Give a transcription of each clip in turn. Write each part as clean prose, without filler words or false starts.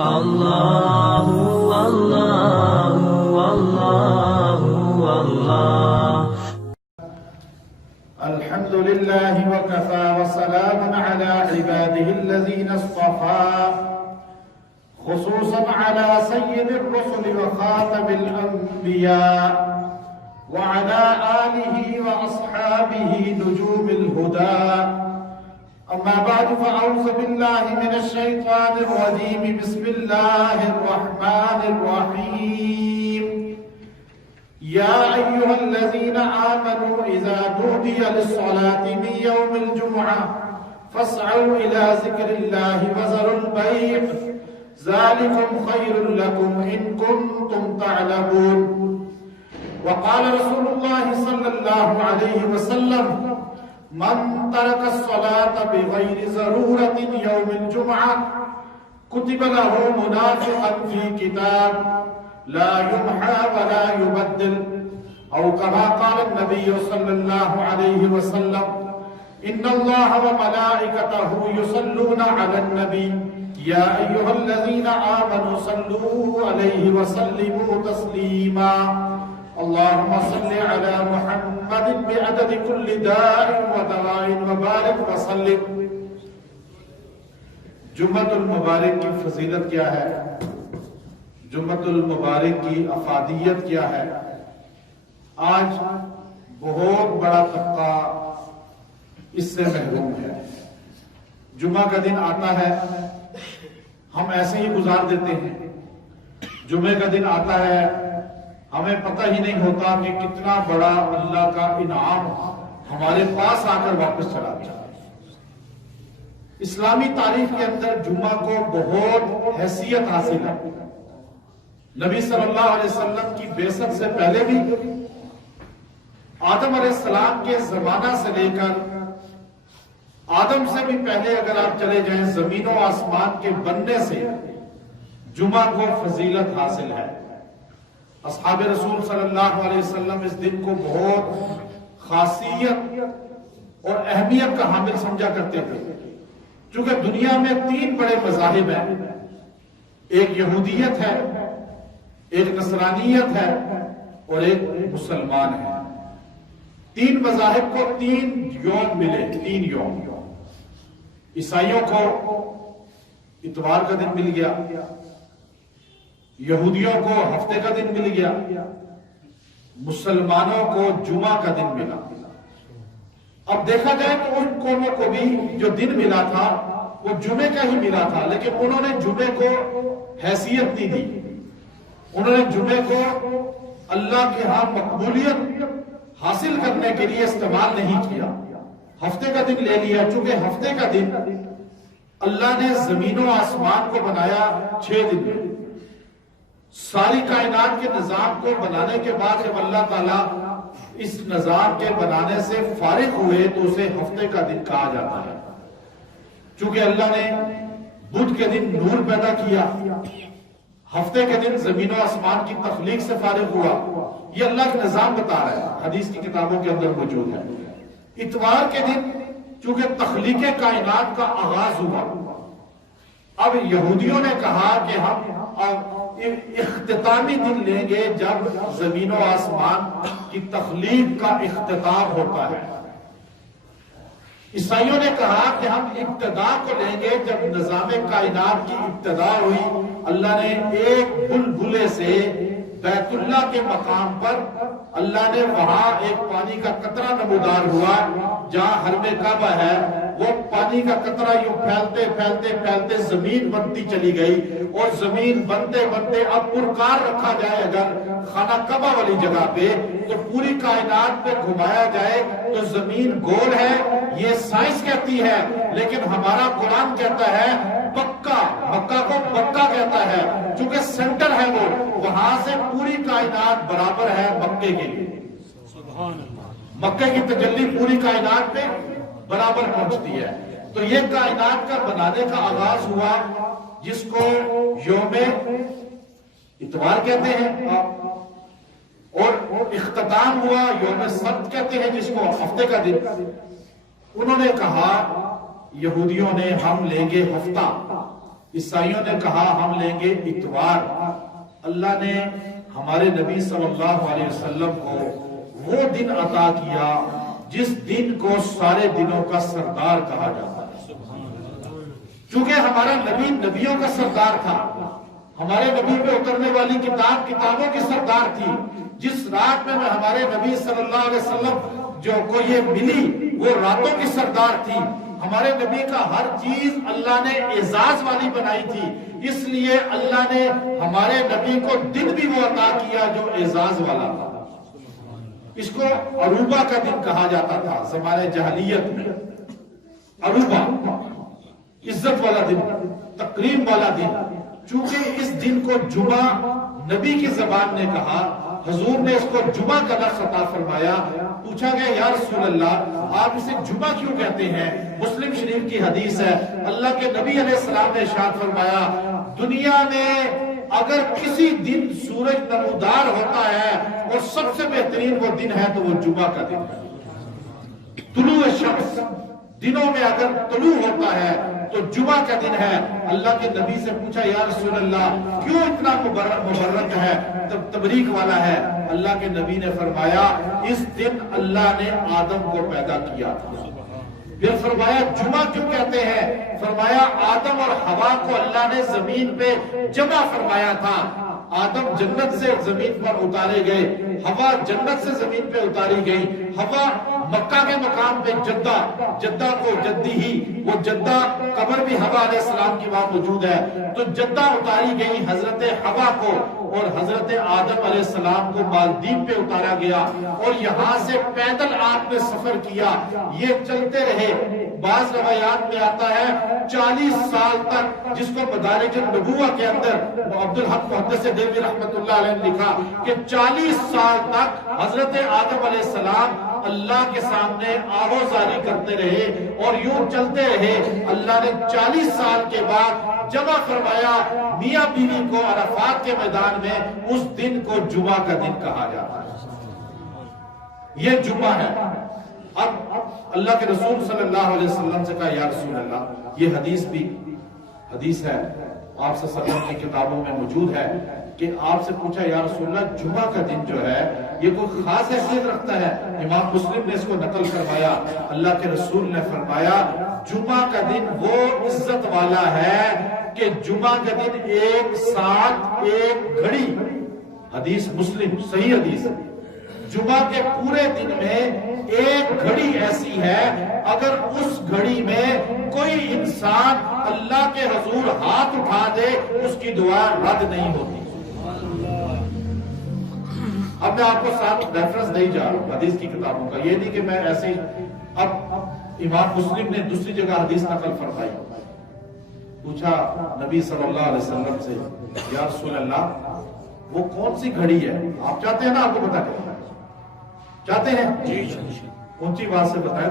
اللہ اللہ اللہ اللہ الحمد لله وكفى وسلام على عباده الذين اصطفى خصوصا على سيد الرسل وخاتم الأنبياء وعلى آله وأصحابه نجوم الهدى أما بعد فأعوذ بالله من الشيطان الرجيم بسم الله الرحمن الرحيم يا أيها الذين آمنوا إذا نودي للصلاة من يوم الجمعة فاسعوا إلى ذكر الله وذروا البيع ذلكم خير لكم إن كنتم تعلمون وقال رسول الله صلى الله عليه وسلم من ترك الصلاة بغير ضرورة يوم الجمعة كتب له منافقا في كتاب لا يمحى ولا يبدل أو كما قال النبي صلى الله عليه وسلم إن الله وملائكته يصلون على النبي يا أيها الذين آمنوا صلوا عليه وسلموا تسليما اللهم صل على محمد بعدد كل داء ودواء وبارك وسلم. جمعۃ المبارک کی فضیلت کیا ہے؟ جمعۃ المبارک کی افادیت کیا ہے؟ آج بہت بڑا طبقہ اس سے محروم ہے. جمعہ کا دن آتا ہے ہم ایسے ہی گزار دیتے ہیں. جمعے کا دن آتا ہے ہمیں پتہ ہی نہیں ہوتا کہ کتنا بڑا اللہ کا انعام ہمارے پاس آ کر واپس چلا گیا. اسلامی تاریخ کے اندر جمعہ کو بہت حیثیت حاصل ہے. نبی صلی اللہ علیہ وسلم کی بعثت سے پہلے بھی آدم علیہ السلام کے زمانہ سے لے کر آدم سے بھی پہلے اگر آپ چلے جائیں زمین و آسمان کے بننے سے جمعہ کو فضیلت حاصل ہے. اصحاب رسول صلی اللہ علیہ وسلم اس دن کو بہت خاصیت اور اہمیت کا حامل سمجھا کرتے تھے. چونکہ دنیا میں 3 بڑے مذاہب ہیں. ایک یہودیت ہے، ایک نصرانیت ہے اور ایک مسلمان ہے. 3 مذاہب کو 3 یوم ملے. 3 یوم. عیسائیوں کو اتوار کا دن مل گیا، یہودیوں کو ہفتے کا دن مل گیا، مسلمانوں کو جمعہ کا دن ملا. اب دیکھا جائے تو ان قوموں کو بھی جو دن ملا تھا وہ جمعے کا ہی ملا تھا، لیکن انہوں نے جمعے کو حیثیت نہیں دی. انہوں نے جمعے کو اللہ کے ہاں مقبولیت حاصل کرنے کے لیے استعمال نہیں کیا. ہفتے کا دن لے لیا. چونکہ ہفتے کا دن اللہ نے زمین و آسمان کو بنایا 6 دن میں. ساری کائنات کے نظام کو بنانے کے بعد جب اللہ تعالیٰ اس نظام کے بنانے سے فارغ ہوئے تو اسے ہفتے کا دن کہا جاتا ہے. چونکہ اللہ نے بدھ کے دن نور پیدا کیا، ہفتے کے دن زمین و آسمان کی تخلیق سے فارغ ہوا. یہ اللہ کا نظام بتا رہا ہے، حدیث کی کتابوں کے اندر موجود ہے. اتوار کے دن چونکہ تخلیق کائنات کا آغاز ہوا. اب یہودیوں نے کہا کہ ہم اختتامی دن لیں گے جب زمین و آسمان کی تخلیق کا اختتام ہوتا ہے. عیسائیوں نے کہا کہ ہم ابتدا کو لیں گے جب نظام کائنات کی ابتدا ہوئی. اللہ نے ایک بلبلے سے بیت اللہ کے مقام پر اللہ نے وہاں ایک پانی کا قطرہ نمودار ہوا. جہاں حرم کعبہ ہے وہ پانی کا قطرہ یوں پھیلتے پھیلتے پھیلتے زمین بنتی چلی گئی، اور زمین بنتے بنتے اب پرکار رکھا جائے اگر خانہ کعبہ والی جگہ پہ تو پوری کائنات پہ گھمایا جائے تو زمین گول ہے. یہ سائنس کہتی ہے، لیکن ہمارا قرآن کہتا ہے پکا. مکہ کو پکا کہتا ہے چونکہ سینٹر ہے وہ، وہاں سے پوری کائنات برابر ہے مکے کے لیے. مکے کی تجلی پوری کائنات پہ برابر پہنچتی ہے. تو یہ کائنات کا بنانے کا آغاز ہوا جس کو یوم اتوار کہتے ہیں، اور اختتام ہوا یوم سبت کہتے ہیں جس کو ہفتے کا دن. انہوں نے کہا یہودیوں نے ہم لیں گے ہفتہ، عیسائیوں نے کہا ہم لیں گے اتوار۔ اللہ نے ہمارے نبی صلی اللہ علیہ وسلم کو وہ دن عطا کیا جس دن کو سارے دنوں کا سردار کہا جاتا ہے، چونکہ ہمارا نبی نبیوں کا سردار تھا، ہمارے نبی پہ اترنے والی کتاب کتابوں کی سردار تھی۔ جس رات میں ہمارے نبی صلی اللہ علیہ وسلم جو کو یہ ملی وہ راتوں کی سردار تھی۔ ہمارے نبی کا ہر چیز اللہ نے اعزاز والی بنائی تھی، اس لیے اللہ نے ہمارے نبی کو دن بھی وہ عطا کیا جو اعزاز والا تھا۔ اس کو عروبہ کا دن کہا جاتا تھا زمانے جاہلیت میں۔ عروبہ عزت والا دن، تکریم والا دن۔ چونکہ اس دن کو جمعہ نبی کی زبان نے کہا، حضور نے اس کو جمعہ کا لفظ عطا فرمایا۔ پوچھا گیا یا رسول اللہ آپ اسے جمعہ کیوں کہتے ہیں؟ مسلم شریف کی حدیث ہے، اللہ کے نبی علیہ السلام نے ارشاد فرمایا دنیا میں اگر کسی دن سورج نمودار ہوتا ہے اور سب سے بہترین وہ دن ہے تو وہ جمعہ کا دن ہے۔ طلوع شمس دنوں میں اگر طلوع ہوتا ہے تو جمعہ کا دن ہے۔ اللہ کے نبی سے پوچھا یا رسول اللہ کیوں اتنا مبارک ہے، تبریک والا ہے؟ اللہ کے نبی نے فرمایا اس دن اللہ نے آدم کو پیدا کیا تھا۔ پھر فرمایا جمعہ کیوں کہتے ہیں؟ فرمایا آدم اور حوا کو اللہ نے زمین پہ جمع فرمایا تھا۔ آدم جنت سے زمین پر اتارے گئے، حوا جنت سے زمین پہ اتاری گئی۔ حوا مکہ کے مقام پہ جدہ کو جدی ہی، وہ جدہ قبر بھی حوا علیہ السلام کی وہاں موجود ہے، تو جدہ اتاری گئی حضرت حوا کو، اور حضرت آدم علیہ السلام کو مالدیپ پہ اتارا گیا، اور یہاں سے پیدل آپ نے سفر کیا۔ یہ چلتے رہے۔ بعض روایات میں آتا ہے 40 سال تک، جس کو مدارج النبوہ کے اندر عبدالحق محدث دہلوی رحمۃ اللہ علیہ نے لکھا کہ 40 سال تک حضرت آدم علیہ السلام اللہ کے سامنے آہوزاری کرتے رہے اور یوں چلتے رہے۔ اللہ نے 40 سال کے بعد جمع فرمایا میاں بیوی کو عرفات کے میدان میں۔ اس دن کو جمعہ کا دن کہا جاتا ہے۔ یہ جمعہ ہے۔ اب اللہ کے رسول صلی اللہ علیہ وسلم سے کہا یا رسول اللہ، یہ حدیث ہے آپ صلی اللہ علیہ وسلم کی کتابوں میں موجود ہے کہ آپ سے پوچھا یا رسول اللہ جمعہ کا دن جو ہے یہ کوئی خاص حیثیت رکھتا ہے؟ امام مسلم نے اس کو نقل فرمایا، اللہ کے رسول نے فرمایا جمعہ کا دن وہ عزت والا ہے کہ جمعہ کا دن ایک ساتھ ایک گھڑی، حدیث مسلم صحیح حدیث، جمعہ کے پورے دن میں ایک گھڑی ایسی ہے اگر اس گھڑی میں کوئی انسان اللہ کے حضور ہاتھ اٹھا دے اس کی دعا رد نہیں ہوتی۔ اب میں آپ کو ساتھ ریفرنس نہیں جا رہا ہوں حدیث کی کتابوں کا، یہ نہیں کہ میں ایسے ہی۔ اب امام مسلم نے دوسری جگہ حدیث نقل فرمائی، پوچھا نبی صلی اللہ علیہ وسلم سے یا رسول اللہ وہ کون سی گھڑی ہے؟ آپ چاہتے ہیں نا آپ کو بتا کے چاہتے ہیں؟ اونچی بات سے بتائیں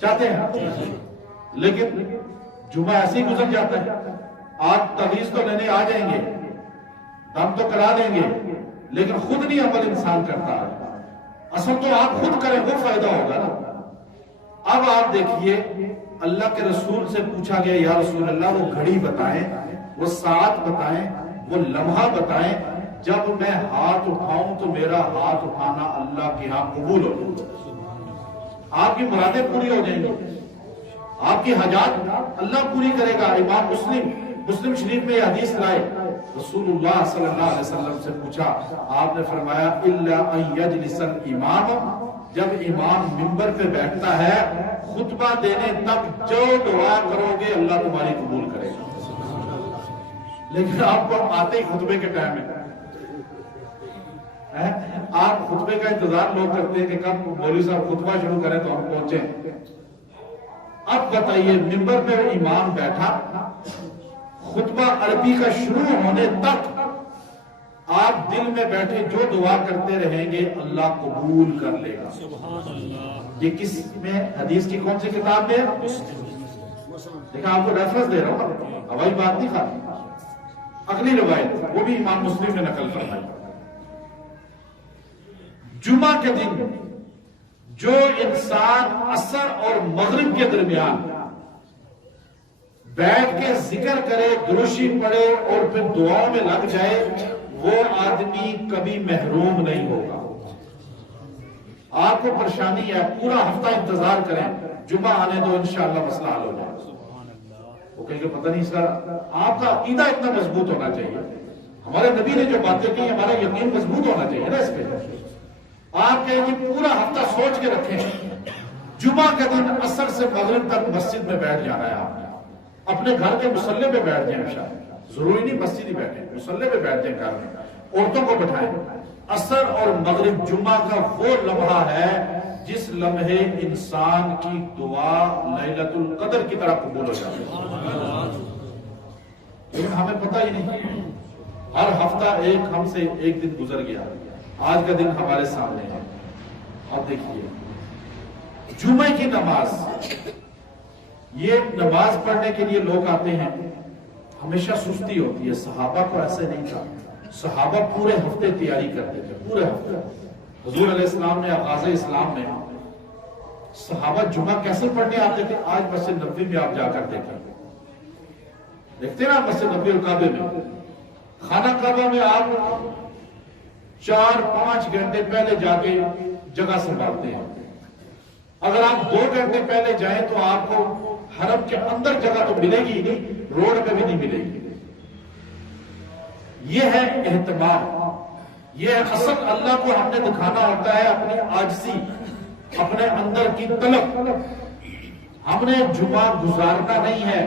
چاہتے ہیں، لیکن جمعہ ایسے ہی گزر جاتا ہے۔ آپ تعویذ تو لینے آ جائیں گے، ہم تو کرا دیں گے، لیکن خود نہیں عمل انسان کرتا ہے۔ اصل تو آپ خود کریں وہ فائدہ ہوگا نا۔ اب آپ دیکھیے اللہ کے رسول سے پوچھا گیا یا رسول اللہ وہ گھڑی بتائیں، وہ ساعت بتائیں، وہ لمحہ بتائیں جب میں ہاتھ اٹھاؤں تو میرا ہاتھ اٹھانا اللہ کے ہاں قبول ہو جائے، آپ کی مرادیں پوری ہو جائیں گی، آپ کی حاجات اللہ پوری کرے گا۔ امام مسلم شریف میں یہ حدیث لائے، رسول اللہ صلی اللہ علیہ وسلم سے پوچھا، آپ نے فرمایا الا ان یجلس الامام، جب امام منبر پہ بیٹھتا ہے خطبہ دینے تک جو دعا کرو گے اللہ تمہاری قبول کرے گا۔ لیکن آپ کو آتے ہی خطبے کے ٹائم میں آپ خطبے کا انتظار لوگ کرتے ہیں کہ کب مولوی صاحب خطبہ شروع کریں تو ہم پہنچیں۔ اب بتائیے منبر پہ امام بیٹھا، خطبہ عربی کا شروع ہونے تک آپ دل میں بیٹھے جو دعا کرتے رہیں گے اللہ قبول کر لے گا۔ یہ کس میں حدیث کی کون سی کتاب میں؟ دیکھا آپ کو ریفرنس دے رہا ہوں، ہوائی بات نہیں خالی۔ اگلی روایت وہ بھی امام مسلم نے نقل فرمائی، جمعہ کے دن جو انسان عصر اور مغرب کے درمیان بیٹھ کے ذکر کرے، دروشی پڑھے اور پھر دعاؤں میں لگ جائے، وہ آدمی کبھی محروم نہیں ہوگا۔ آپ کو پریشانی ہے، پورا ہفتہ انتظار کریں، جمعہ آنے دو، انشاءاللہ مسئلہ حل ہو جائے۔ وہ کہیں گے پتہ نہیں اس کا، آپ کا عقیدہ اتنا مضبوط ہونا چاہیے، ہمارے نبی نے جو باتیں کی ہمارا یقین مضبوط ہونا چاہیے نا اس پہ۔ آپ کہیں گے پورا ہفتہ سوچ کے رکھیں، جمعہ کے دن عصر سے مغرب تک مسجد میں بیٹھ جانا ہے آپ نے، اپنے گھر کے مصلے پہ بیٹھ جائیں، ضروری نہیں مسجد ہی بیٹھیں، مصلے پہ بیٹھ جائیں، گھر میں عورتوں کو بٹھائیں۔ عصر اور مغرب جمعہ کا وہ لمحہ ہے جس لمحے انسان کی دعا لیلۃ القدر کی طرح قبول ہو جاتی ہے، لیکن ہمیں پتہ ہی نہیں۔ ہر ہفتہ ہم سے ایک دن گزر گیا، آج کا دن ہمارے سامنے ہے۔ اب دیکھیے جمعہ کی نماز، یہ نماز پڑھنے کے لیے لوگ آتے ہیں، ہمیشہ سستی ہوتی ہے۔ صحابہ کو ایسے نہیں تھا، صحابہ پورے ہفتے تیاری کرتے تھے، پورے ہفتے۔ حضور علیہ السلام نے آغاز اسلام میں صحابہ جمعہ کیسے پڑھنے آتے تھے، آج مسجد نبوی میں آپ جا کر دیکھتے نا، مسجد نبوی الکعبے میں، خانہ کعبہ میں آپ 4-5 گھنٹے پہلے جا کے جگہ سنبھالتے ہیں۔ اگر آپ 2 گھنٹے پہلے جائیں تو آپ کو حرم کے اندر جگہ تو ملے گی نہیں، روڈ پہ بھی نہیں ملے گی۔ یہ ہے اہتمام، یہ ہے اصل اللہ کو ہم نے دکھانا ہوتا ہے اپنی عاجزی، اپنے اندر کی طلب۔ ہم نے جمعہ گزارنا نہیں ہے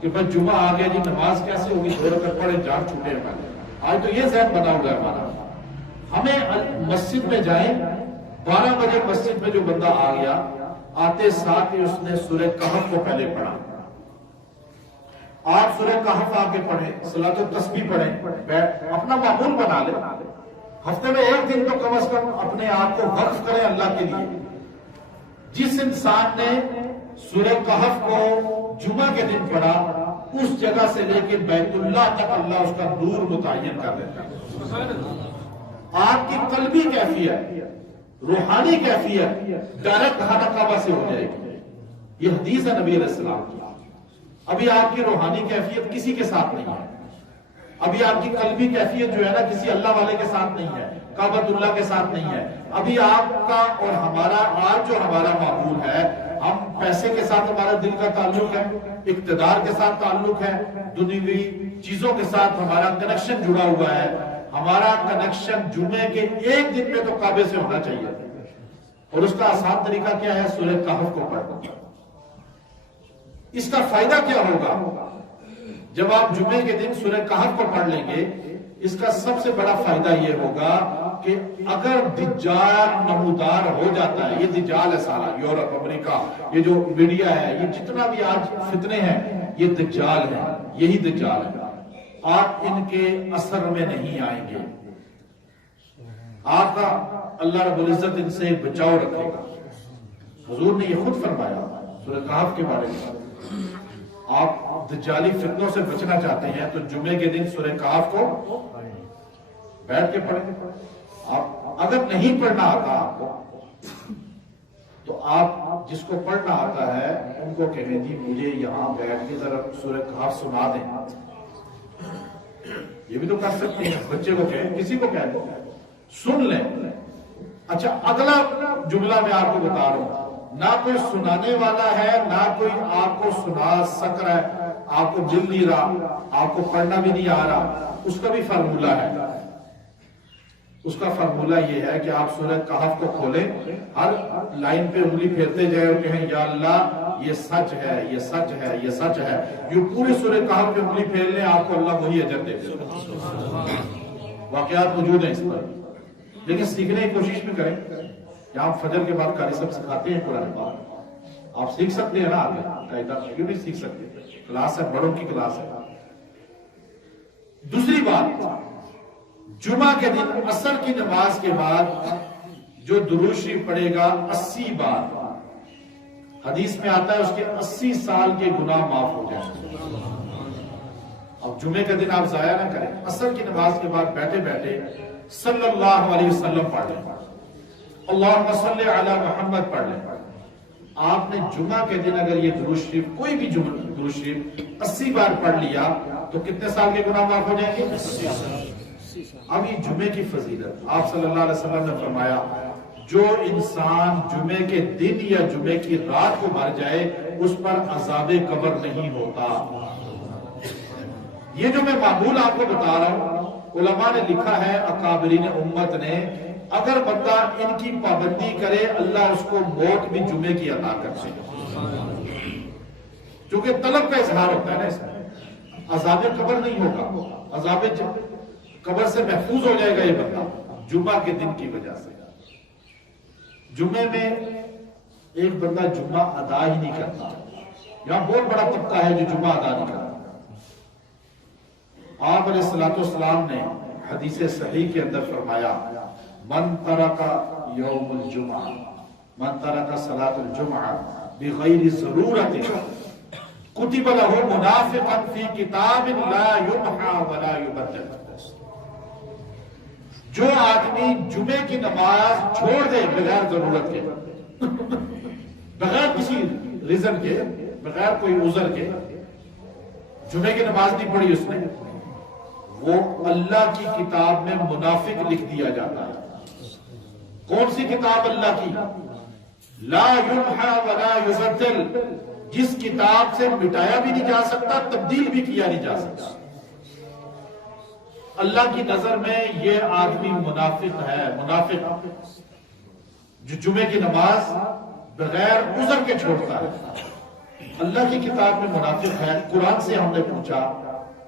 کہ بس جمعہ آ گیا جی نماز کیسے ہوگی، 2 رکعت پڑھے جان چھوٹے ہمارے۔ آج تو یہ ذہن بنا ہوا ہے ہمارا۔ ہمیں مسجد میں جائیں، 12 بجے مسجد میں جو بندہ آ گیا، آتے ساتھ ہی اس نے سورہ کہف کو پہلے پڑھا۔ آپ سورہ کہف آ کے پڑھیں، صلاۃ التسبیح پڑھیں، اپنا معمول بنا لیں، ہفتے میں ایک دن تو کم از کم اپنے آپ کو وقف کریں اللہ کے لیے۔ جس انسان نے سورہ کہف کو جمعہ کے دن پڑھا، اس جگہ سے لے کے بیت اللہ تک اللہ اس کا نور متعین کر دیتا ہے۔ آپ کی قلبی کیفیت، روحانی کیفیت ڈائریکٹ خانہ کعبہ سے ہو جائے گی۔ یہ حدیث ہے نبی علیہ السلام کی۔ ابھی آپ کی روحانی کیفیت کسی کے ساتھ نہیں ہے، ابھی آپ کی قلبی کیفیت جو ہے نا کسی اللہ والے کے ساتھ نہیں ہے، کعبۃ اللہ کے ساتھ نہیں ہے۔ ابھی آپ کا اور ہمارا آج جو ہمارا معمول ہے، ہم پیسے کے ساتھ ہمارا دل کا تعلق ہے، اقتدار کے ساتھ تعلق ہے، دنیوی چیزوں کے ساتھ ہمارا کنیکشن جڑا ہوا ہے۔ ہمارا کنیکشن جمعے کے ایک دن میں تو کعبے سے ہونا چاہیے، اور اس کا آسان طریقہ کیا ہے؟ سورہ کہف کو پڑھنا۔ اس کا فائدہ کیا ہوگا؟ جب آپ جمعے کے دن سورہ کہف کو پڑھ لیں گے، اس کا سب سے بڑا فائدہ یہ ہوگا کہ اگر دجال نمودار ہو جاتا ہے، یہ دجال ہے سارا، یورپ، امریکہ، یہ جو میڈیا ہے، یہ جتنا بھی آج فتنے ہیں، یہ دجال ہے، یہی دجال ہے۔ آپ ان کے اثر میں نہیں آئیں گے، آپ کا اللہ رب العزت ان سے بچاؤ رکھے گا۔ حضور نے یہ خود فرمایا سورہ کہف کے بارے میں، آپ دجالی فتنوں سے بچنا چاہتے ہیں تو جمعے کے دن سورہ کہف کو بیٹھ کے پڑھیں۔ آپ اگر نہیں پڑھنا آتا آپ کو، تو آپ جس کو پڑھنا آتا ہے ان کو کہیں جی مجھے یہاں بیٹھ کے ذرا سورہ کہف سنا دیں، یہ بھی تو کر سکتے ہیں۔ بچے کو کہیں، کسی کو کہہ دو، سن لیں۔ اچھا، اگلا جملہ میں آپ کو بتا رہا ہوں، نہ کوئی سنانے والا ہے، نہ کوئی آپ کو سنا سک رہا ہے، آپ کو مل نہیں رہا، آپ کو پڑھنا بھی نہیں آ رہا، اس کا بھی فارمولہ ہے۔ اس کا فارمولہ یہ ہے کہ آپ سورہ کہف کو کھولیں، ہر لائن پہ انگلی پھیرتے جائیں اور کہیں یا اللہ یہ سچ ہے، یہ سچ ہے، یہ سچ ہے۔ یہ پوری سورہ کہف پہ انگلی پھیر لیں، آپ کو اللہ وہی اجر دے گا۔ واقعات موجود ہیں اس پر، لیکن سیکھنے کی کوشش بھی کریں۔ یہاں فجر کے بعد قاری صاحب سکھاتے ہیں قرآن پاک، آپ سیکھ سکتے ہیں نا آگے، قاعدہ کیوں نہیں سیکھ سکتے؟ کلاس ہے، بڑوں کی کلاس ہے۔ دوسری بات، جمعہ کے دن عصر کی نماز کے بعد جو درود شریف پڑھے گا 80 بار، حدیث میں آتا ہے اس کے 80 سال کے گناہ معاف ہو جائیں گے۔ اب جمعے کے دن آپ ضائع نہ کریں، عصر کی نماز کے بعد بیٹھے بیٹھے صلی اللہ علیہ وسلم پڑھ لیں، اللہم صلی علی محمد پڑھ لیں۔ آپ نے جمعہ کے دن اگر یہ درود شریف کوئی بھی درود شریف 80 بار پڑھ لیا تو کتنے سال کے گناہ معاف ہو جائیں گے؟ 80 سال۔ اب یہ جمعے کی فضیلت، آپ صلی اللہ علیہ وسلم نے فرمایا جو انسان جمعے کے دن یا جمعے کی رات کو مر جائے اس پر عذاب قبر نہیں ہوتا۔ یہ جو میں معمول آپ کو بتا رہا ہوں، علماء نے لکھا ہے، اکابرین امت نے، اگر بندہ ان کی پابندی کرے اللہ اس کو موت بھی جمعے کی عطا کرتے ہیں، کیونکہ طلب کا اظہار ہوتا ہے نا، اس میں عذاب قبر نہیں ہوگا، عذاب قبر سے محفوظ ہو جائے گا یہ بندہ جمعہ کے دن کی وجہ سے۔ جمعے میں ایک بندہ جمعہ ادا ہی نہیں کرتا، یہاں بہت بڑا طبقہ ہے جو جمعہ ادا نہیں کرتا۔ آپ علیہ السلام نے حدیث صحیح کے اندر فرمایا من ترک یوم الجمعہ، من ترک صلاۃ الجمعہ بغیر ضرورت کتب لہ منافقا فی کتاب لا یمحى ولا یبدل۔ جو آدمی جمعے کی نماز چھوڑ دے بغیر ضرورت کے، بغیر کسی ریزن کے، بغیر کوئی عذر کے، جمعے کی نماز نہیں پڑھی اس نے، وہ اللہ کی کتاب میں منافق لکھ دیا جاتا ہے۔ کون سی کتاب اللہ کی؟ لا یمحى ولا یبدل، جس کتاب سے مٹایا بھی نہیں جا سکتا، تبدیل بھی کیا نہیں جا سکتا۔ اللہ کی نظر میں یہ آدمی منافق ہے، منافق جو جمعے کی نماز بغیر عذر کے چھوڑتا ہے، اللہ کی کتاب میں منافق ہے۔ قرآن سے ہم نے پوچھا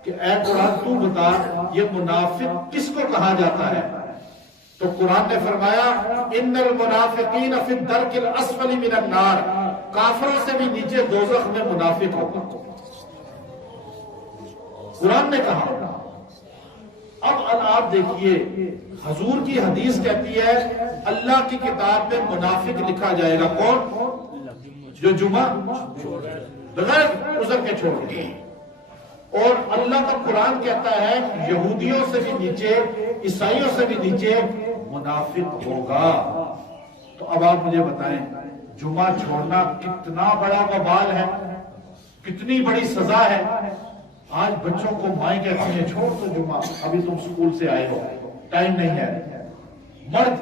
کہ اے قرآن تو بتا یہ منافق کس کو کہا جاتا ہے؟ تو قرآن نے فرمایا ان المنافقین فی الدرک الاسفل من النار، کافروں سے بھی نیچے دوزخ میں منافق ہوگا، قرآن نے کہا۔ اب آپ دیکھیے حضور کی حدیث کہتی ہے اللہ کی کتاب میں منافق لکھا جائے گا، کون؟ جو جمعہ بغیر عذر کے چھوڑ دے۔ اور اللہ کا قرآن کہتا ہے یہودیوں سے بھی نیچے، عیسائیوں سے بھی نیچے منافق ہوگا۔ تو اب آپ مجھے بتائیں جمعہ چھوڑنا کتنا بڑا وبال ہے، کتنی بڑی سزا ہے۔ آج بچوں کو مائیں کہتی ہیں چھوڑ تو جمعہ، ابھی تم سکول سے آئے ہو، ٹائم نہیں ہے۔ مرد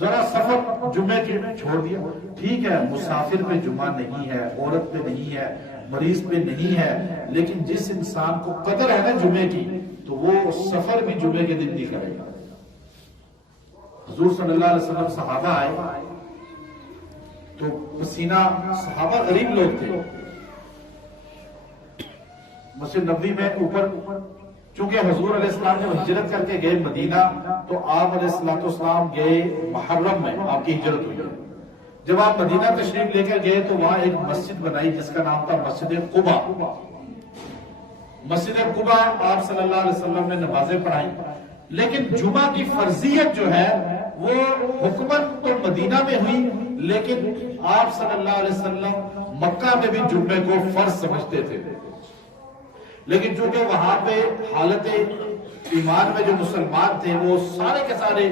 ذرا سفر جمعے کے چھوڑ دیا، ٹھیک ہے مسافر پہ جمعہ نہیں ہے، عورت پہ نہیں ہے، مریض پہ نہیں ہے، لیکن جس انسان کو قدر ہے نا جمعے کی تو وہ سفر بھی جمعے کے دن نہیں کرے گا۔ حضور صلی اللہ علیہ وسلم صحابہ آئے تو پسینہ، صحابہ غریب لوگ تھے، مسجد نبوی میں اوپر، چونکہ حضور علیہ السلام نے ہجرت کر کے گئے مدینہ تو آپ علیہ السلام گئے محرم میں، آپ کی ہجرت ہوئی۔ جب آپ مدینہ تشریف لے کر گئے تو وہاں ایک مسجد بنائی جس کا نام تھا مسجد قباء۔ مسجد قباء آپ صلی اللہ علیہ وسلم نے نمازیں پڑھائیں، لیکن جمعہ کی فرضیت جو ہے وہ حکومت تو مدینہ میں ہوئی، لیکن آپ صلی اللہ علیہ وسلم مکہ میں بھی جمعے کو فرض سمجھتے تھے، لیکن چونکہ وہاں پہ حالت ایمان میں جو مسلمان تھے وہ سارے کے سارے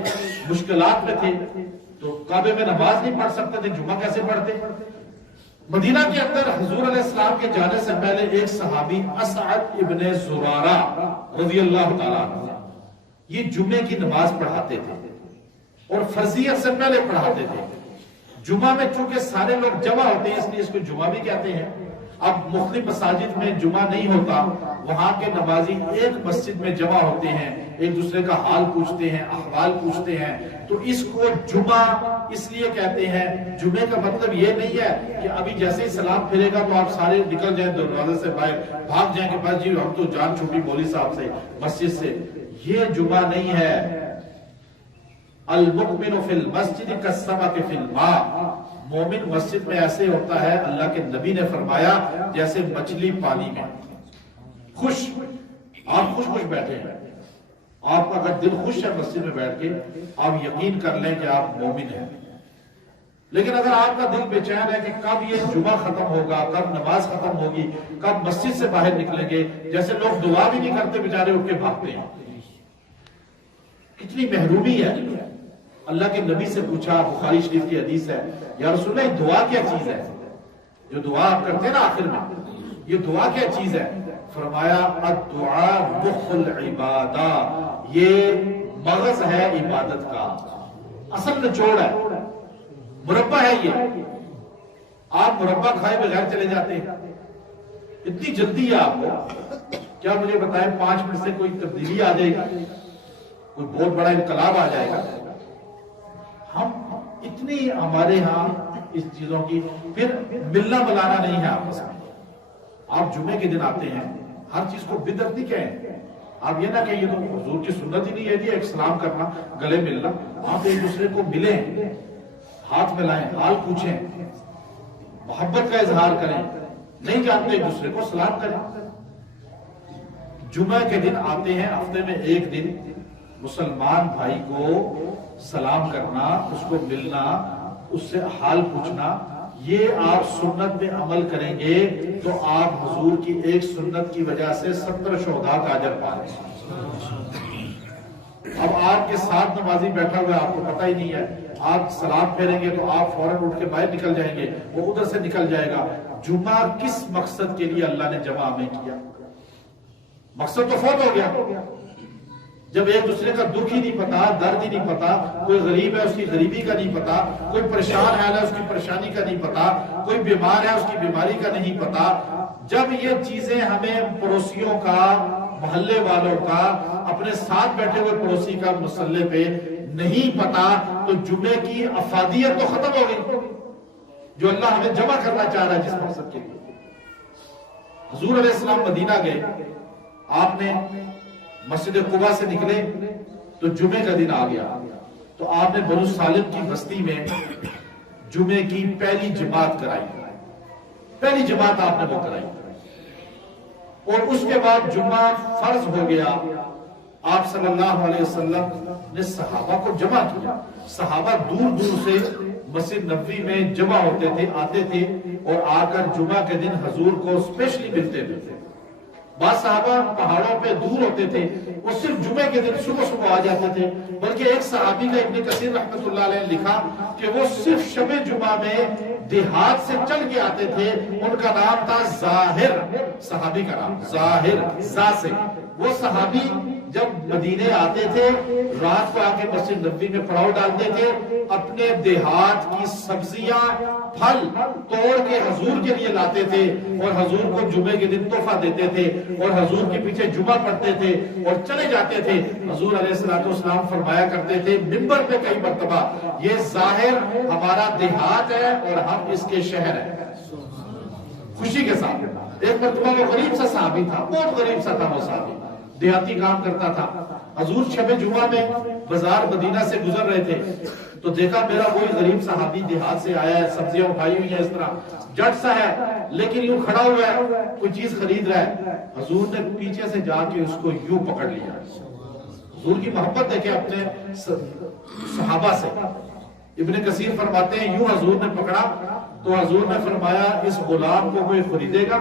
مشکلات میں تھے، تو کعبے میں نماز نہیں پڑھ سکتے تھے، جمعہ کیسے پڑھتے؟ مدینہ کے اندر حضور علیہ السلام کے جانے سے پہلے ایک صحابی اسعد ابن زرارہ رضی اللہ تعالیٰ عنہ یہ جمعے کی نماز پڑھاتے تھے اور فرضیت سے پہلے پڑھاتے تھے۔ جمعہ میں چونکہ سارے لوگ جمع ہوتے ہیں اس لیے اس کو جمعہ بھی کہتے ہیں۔ اب مختلف مساجد میں جمعہ نہیں ہوتا، وہاں کے نمازی ایک مسجد میں جمع ہوتے ہیں، ایک دوسرے کا حال پوچھتے ہیں، احوال پوچھتے ہیں، تو اس کو جمعہ اس لیے کہتے ہیں۔ جمعے کا مطلب یہ نہیں ہے کہ ابھی جیسے ہی سلام پھرے گا تو آپ سارے نکل جائیں دروازے سے باہر، بھاگ جائیں کہ بس جی ہم تو جان چھوٹی مولوی صاحب سے مسجد سے، یہ جمعہ نہیں ہے۔ المؤمن فی المسجد کالسمک فی الماء، مومن مسجد میں ایسے ہوتا ہے، اللہ کے نبی نے فرمایا جیسے مچھلی پانی میں خوش، آپ خوش بیٹھے ہیں، آپ کا اگر دل خوش ہے مسجد میں بیٹھ کے آپ یقین کر لیں کہ آپ مومن ہیں۔ لیکن اگر آپ کا دل بے چین ہے کہ کب یہ جمعہ ختم ہوگا، کب نماز ختم ہوگی، کب مسجد سے باہر نکلیں گے، جیسے لوگ دعا بھی نہیں کرتے بیچارے اٹھ کے بھاگتے ہیں، کتنی محرومی ہے۔ اللہ کے نبی سے پوچھا، بخاری شریف کی حدیث ہے، یا رسول اللہ دعا کیا چیز ہے جو دعا آپ کرتے ہیں نا آخر میں، یہ دعا کیا چیز ہے؟ فرمایا الدعا مخ العبادہ، یہ مغز ہے عبادت کا، اصل نچوڑ ہے، مربع ہے یہ۔ آپ مربع کھائے بغیر چلے جاتے ہیں، اتنی جلدی ہے آپ کو، کیا مجھے بتائیں 5 منٹ سے کوئی تبدیلی آ جائے گی، کوئی بہت بڑا انقلاب آ جائے گا؟ ہم اتنی ہمارے ہاں اس چیزوں کی، پھر ملنا ملانا نہیں ہے آپس میں۔ آپ جمعے کے دن آتے ہیں، ہر چیز کو بدعت نہیں کہیں، آپ یہ نہ کہ یہ تو حضور کی سنت ہی نہیں ہے جی ایک سلام کرنا، گلے ملنا۔ آپ ایک دوسرے کو ملیں، ہاتھ ملائیں، حال پوچھیں، محبت کا اظہار کریں، نہیں جانتے ایک دوسرے کو سلام کریں۔ جمعہ کے دن آتے ہیں، ہفتے میں ایک دن مسلمان بھائی کو سلام کرنا، اس کو ملنا، اس سے حال پوچھنا، یہ آپ سنت پہ عمل کریں گے تو آپ حضور کی ایک سنت کی وجہ سے 70 شہداء کا اجر پائیں گے۔ اب آپ کے ساتھ نمازی بیٹھا ہوا ہے، آپ کو پتہ ہی نہیں ہے، آپ سلام پھیریں گے تو آپ فوراً اٹھ کے باہر نکل جائیں گے، وہ ادھر سے نکل جائے گا۔ جمعہ کس مقصد کے لیے اللہ نے جمع ہمیں کیا؟ مقصد تو فوت ہو گیا، جب ایک دوسرے کا دکھ ہی نہیں پتا، درد ہی نہیں پتا، کوئی غریب ہے اس کی غریبی کا نہیں پتا، کوئی پریشان ہے اس کی پریشانی کا نہیں پتا، کوئی بیمار ہے اس کی بیماری کا نہیں پتا، جب یہ چیزیں ہمیں پڑوسیوں کا، محلے والوں کا، اپنے ساتھ بیٹھے ہوئے پڑوسی کا مسئلے پہ نہیں پتا، تو جمعے کی افادیت تو ختم ہو گئی جو اللہ ہمیں جمع کرنا چاہ رہا ہے جس مقصد کے لیے۔ حضور علیہ السلام مدینہ گئے، آپ نے مسجد قباء سے نکلے تو جمعے کا دن آ گیا، تو آپ نے بنو سالم کی بستی میں جمعے کی پہلی جماعت کرائی، پہلی جماعت آپ نے وہ کرائی، اور اس کے بعد جمعہ فرض ہو گیا۔ آپ صلی اللہ علیہ وسلم نے صحابہ کو جمع کیا، صحابہ دور دور سے مسجد نبوی میں جمع ہوتے تھے، آتے تھے، اور آ کر جمعہ کے دن حضور کو اسپیشلی ملتے تھے۔ بعض صحابہ پہاڑوں پہ دور ہوتے تھے، وہ صرف جمعے کے دن صبح صبح آ جاتے تھے، بلکہ ایک صحابی کا ابن کثیر رحمۃ اللہ علیہ نے لکھا کہ وہ صرف شب جمعہ میں دیہات سے چل کے آتے تھے، ان کا نام تھا ظاہر، صحابی کا نام ظاہر، زا سے۔ وہ صحابی جب مدینے آتے تھے، رات کو آ کے مسجد نبوی میں پڑاؤ ڈالتے تھے، اپنے دیہات کی سبزیاں، پھل توڑ کے حضور کے لیے لاتے تھے، اور حضور کو جمعے کے دن تحفہ دیتے تھے، اور حضور کے پیچھے جمعہ پڑھتے تھے اور چلے جاتے تھے۔ حضور علیہ السلام فرمایا کرتے تھے منبر پہ کئی مرتبہ، یہ ظاہر ہمارا دیہات ہے اور ہم اس کے شہر ہیں، خوشی کے ساتھ۔ ایک مرتبہ وہ غریب سا صحابی تھا، بہت غریب سا تھا وہ صحابی، دیہاتی کام کرتا تھا۔ حضور شب جمعہ میں بازار مدینہ سے گزر رہے تھے تو دیکھا میرا کوئی غریب صحابی دیہات سے آیا ہے، سبزیاں اٹھائی ہوئی ہیں، اس طرح جٹ سا ہے لیکن یوں کھڑا ہوا ہے، کوئی چیز خرید رہا ہے۔ حضور نے پیچھے سے جا کے اس کو یوں پکڑ لیا۔ حضور کی محبت ہے کہ اپنے صحابہ سے، ابن کثیر فرماتے ہیں یوں حضور نے پکڑا تو حضور نے فرمایا اس غلام کو کوئی خریدے گا؟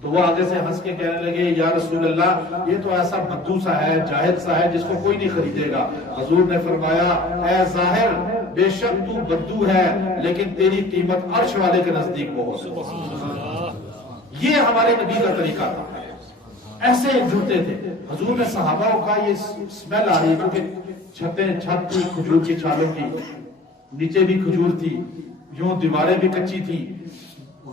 تو وہ آگے سے ہنس کے کہنے لگے یا رسول اللہ یہ تو ایسا بدو سا ہے، جاہل سا ہے، جس کو کوئی نہیں خریدے گا۔ حضور نے فرمایا اے ظاہر، بے شک تو بدو ہے لیکن تیری قیمت عرش والے کے نزدیک بہت ہے۔ یہ ہمارے نبی کا طریقہ تھا، ایسے جڑتے تھے۔ حضور نے صحابہ کا یہ سمیل آ رہی ہے کیونکہ چھت تھی کھجور کی چھالوں کی، نیچے بھی کھجور تھی، یوں دیواریں بھی کچی تھی،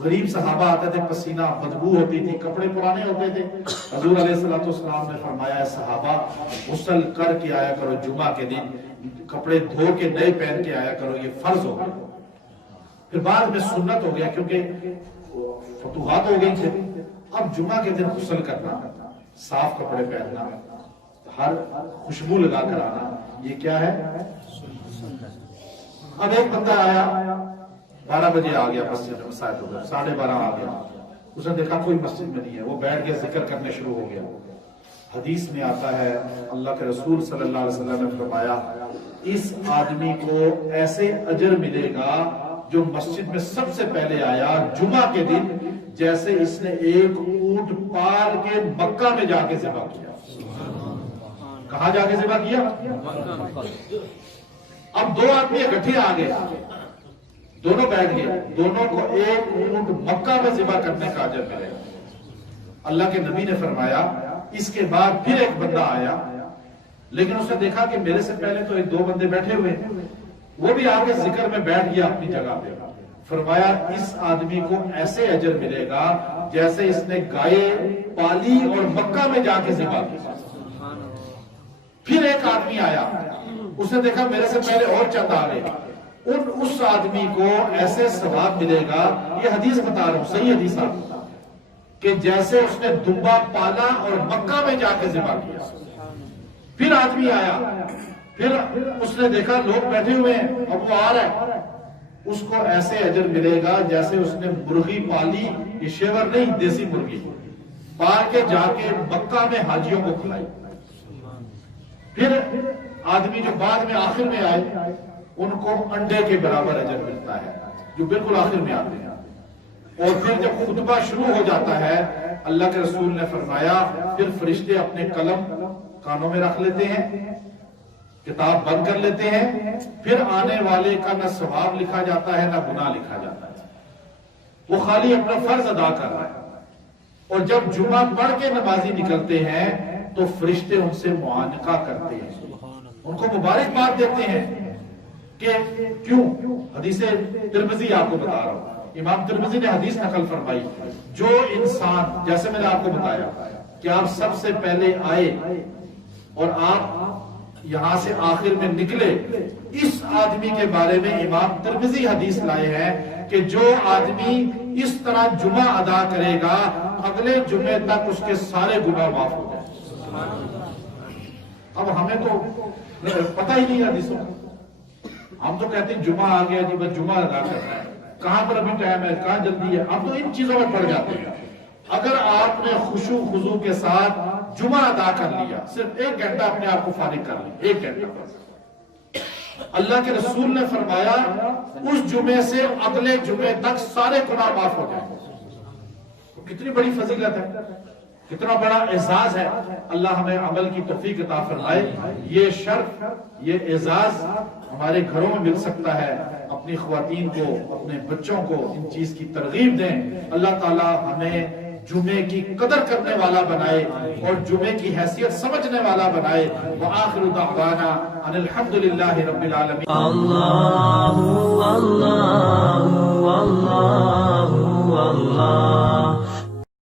غریب صحابہ آتے تھے، پسینہ بدبو ہوتی تھی، کپڑے پرانے ہوتے تھے۔ حضور علیہ السلام نے فرمایا صحابہ غسل کر کے آیا کرو، جمعہ کے دن کپڑے دھو کے نئے پہن کے آیا کرو، یہ فرض ہو گیا۔ پھر بعد میں سنت ہو گیا کیونکہ فتوحات ہو گئی تھے۔ اب جمعہ کے دن غسل کرنا، صاف کپڑے پہننا، ہر خوشبو لگا کر آنا، یہ کیا ہے؟ اب ایک بندہ آیا 12 بجے آ گیا مسجد میں، 12:30 آ گیا، اس نے دیکھا کوئی مسجد میں نہیں ہے، وہ بیٹھ گیا، ذکر کرنے شروع ہو گیا۔ حدیث میں آتا ہے اللہ کے رسول صلی اللہ علیہ وسلم نے فرمایا اس آدمی کو ایسے اجر ملے گا جو مسجد میں سب سے پہلے آیا جمعہ کے دن، جیسے اس نے ایک اونٹ پال کے مکہ میں جا کے ذبح کیا۔ کہاں جا کے ذبح کیا؟ اب 2 آدمی اکٹھے آ گئے، دونوں بیٹھ گئے, دونوں کو ایک اونٹ مکہ میں ذبح کرنے کا اجر ملے گا. اللہ کے نبی نے فرمایا اس کے بعد پھر ایک بندہ آیا, لیکن اس نے دیکھا کہ میرے سے پہلے تو 2 بندے بیٹھے ہوئے ہیں, وہ بھی آگے ذکر میں بیٹھ گیا اپنی جگہ پہ. فرمایا اس آدمی کو ایسے اجر ملے گا جیسے اس نے گائے پالی اور مکہ میں جا کے ذبح کی. پھر ایک آدمی آیا, اس نے دیکھا میرے سے پہلے اور چند آ گئے, اس آدمی کو ایسے ثواب ملے گا, یہ حدیث بتا رہا ہوں, صحیح حدیث آپ, کہ جیسے اس نے دمبا پالا اور مکہ میں جا کے ذبح کیا. پھر آدمی آیا, پھر اس نے دیکھا لوگ بیٹھے ہوئے ہیں, اب وہ آ رہا ہے, اس کو ایسے اجر ملے گا جیسے اس نے مرغی پالی, یہ شیور نہیں دیسی مرغی, پال کے جا کے مکہ میں حاجیوں کو کھلائی. پھر آدمی جو بعد میں آخر میں آئے ان کو انڈے کے برابر اجر ملتا ہے جو بالکل آخر میں آتے ہیں. اور پھر جب خطبہ شروع ہو جاتا ہے, اللہ کے رسول نے فرمایا پھر فرشتے اپنے قلم کانوں میں رکھ لیتے ہیں, کتاب بند کر لیتے ہیں, پھر آنے والے کا نہ ثواب لکھا جاتا ہے نہ گناہ لکھا جاتا ہے, وہ خالی اپنا فرض ادا کر رہا ہے. اور جب جمعہ پڑھ کے نمازی نکلتے ہیں تو فرشتے ان سے معانقہ کرتے ہیں, ان کو مبارکباد دیتے ہیں کہ کیوں. حدیث ترمذی آپ کو بتا رہا ہوں, امام ترمذی نے حدیث نقل فرمائی, جو انسان, جیسے میں نے آپ کو بتایا کہ آپ سب سے پہلے آئے اور آپ یہاں سے آخر میں نکلے, اس آدمی کے بارے میں امام ترمذی حدیث لائے ہیں کہ جو آدمی اس طرح جمعہ ادا کرے گا اگلے جمعے تک اس کے سارے گناہ معاف ہو جائیں. اب ہمیں تو پتہ ہی نہیں حدیثوں, ہم تو کہتے ہیں جمعہ آ گیا جی بس جمعہ ادا کرنا ہے, کہاں پر ابھی ٹائم ہے, کہاں جلدی ہے, ہم تو ان چیزوں میں پڑ جاتے ہیں. اگر آپ نے خشوع خضوع کے ساتھ جمعہ ادا کر لیا, صرف 1 گھنٹہ اپنے آپ کو فارغ کر لیا, 1 گھنٹہ, اللہ کے رسول نے فرمایا اس جمعے سے اگلے جمعے تک سارے گناہ معاف ہو جائیں. کتنی بڑی فضیلت ہے, کتنا بڑا اعزاز ہے. اللہ ہمیں عمل کی توفیق عطا فرمائے. یہ شرف, یہ اعزاز ہمارے گھروں میں مل سکتا ہے. اپنی خواتین کو, اپنے بچوں کو ان چیز کی ترغیب دیں. اللہ تعالی ہمیں جمعے کی قدر کرنے والا بنائے اور جمعے کی حیثیت سمجھنے والا بنائے. وآخر دعوانا ان الحمدللہ رب العالمین. اللہ اللہ اللہ اللہ